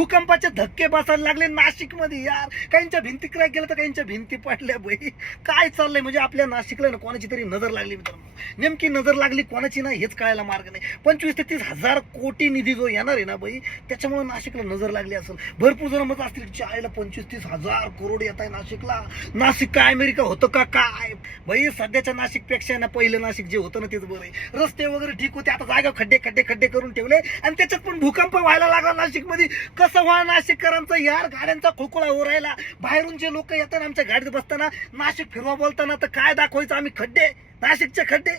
भूकंपाचे धक्के बसायला लागले नाशिक मध्ये यार. काहींच्या भिंती क्रॅक गेल्या तर काहींच्या भिंती पडल्या बाई. काय चाललंय म्हणजे आपल्या नाशिकला ना कोणाची तरी नजर लागली मित्रांनो. नेमकी नजर लागली कोणाची ना हेच कळायला मार्ग नाही. 25 ते 30 हजार कोटी निधी जो येणार आहे ना बाई, त्याच्यामुळे नाशिकला नजर लागली असेल. भरपूर जण मत असतील की आईला 25-30 हजार करोड येत आहे नाशिकला. नाशिक काय अमेरिका होतं का काय बाई. सध्याच्या नाशिक पेक्षा ना पहिलं नाशिक जे होतं ना तेच बरं आहे. रस्ते वगैरे ठीक होते, आता जागा खड्डे खड्डे खड्डे करून ठेवले आणि त्याच्यात पण भूकंप व्हायला लागला नाशिक मध्ये. कसं व्हा नाशिककरांचं यार. गाड्यांचा खोकुळा ओरायला. बाहेरून जे लोक येतात आमच्या गाडीत बसताना नाशिक फिरवा बोलताना तर काय दाखवायचं आम्ही खड्डे, नाशिकचे खड्डे.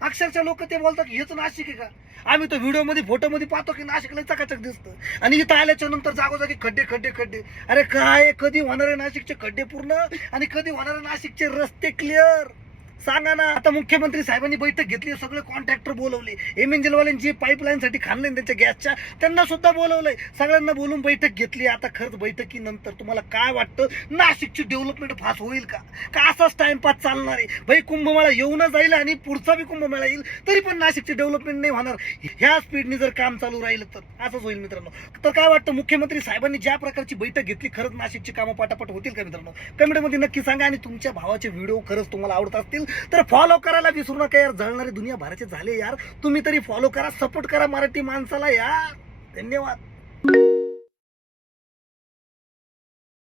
अक्षरशः लोक ते बोलतात की हेच नाशिक आहे का. आम्ही तो व्हिडिओ मध्ये फोटो मध्ये पाहतो की नाशिकला चकाचक दिसतं आणि इथं आल्याच्या नंतर जागोजागी खड्डे खड्डे खड्डे. अरे काय कधी होणार आहे नाशिकचे खड्डे पूर्ण आणि कधी होणार आहे नाशिकचे रस्ते क्लिअर सांगा ना. आता मुख्यमंत्री साहेबांनी बैठक घेतली, सगळे कॉन्ट्रॅक्टर बोलवले. एमएनजीवाल्यांची पाईपलाईन साठी खाणले त्यांच्या गॅसच्या, त्यांना सुद्धा बोलवलंय. सगळ्यांना बोलून बैठक घेतली. आता खरंच बैठकीनंतर तुम्हाला काय वाटतं, नाशिकची डेव्हलपमेंट फास्ट होईल का असाच टाइमपास चालणार आहे भाई. कुंभमेळा येऊन जाईल आणि पुढचा बी कुंभमेळा येईल तरी पण नाशिकची डेव्हलपमेंट नाही होणार. ह्या स्पीडने जर काम चालू राहिलं तर असंच होईल मित्रांनो. तर काय वाटतं, मुख्यमंत्री साहेबांनी ज्या प्रकारची बैठक घेतली खरंच नाशिकची कामं पटापट होतील का मित्रांनो. कमेंटमध्ये नक्की सांगा. आणि तुमच्या भावाचे व्हिडिओ खरंच तुम्हाला आवडत असतील तर फॉलो करायला विसरू नका यार. जळणारी दुनिया भराचे झाले यार. तुम्ही तरी फॉलो करा, सपोर्ट करा मराठी माणसाला यार. धन्यवाद.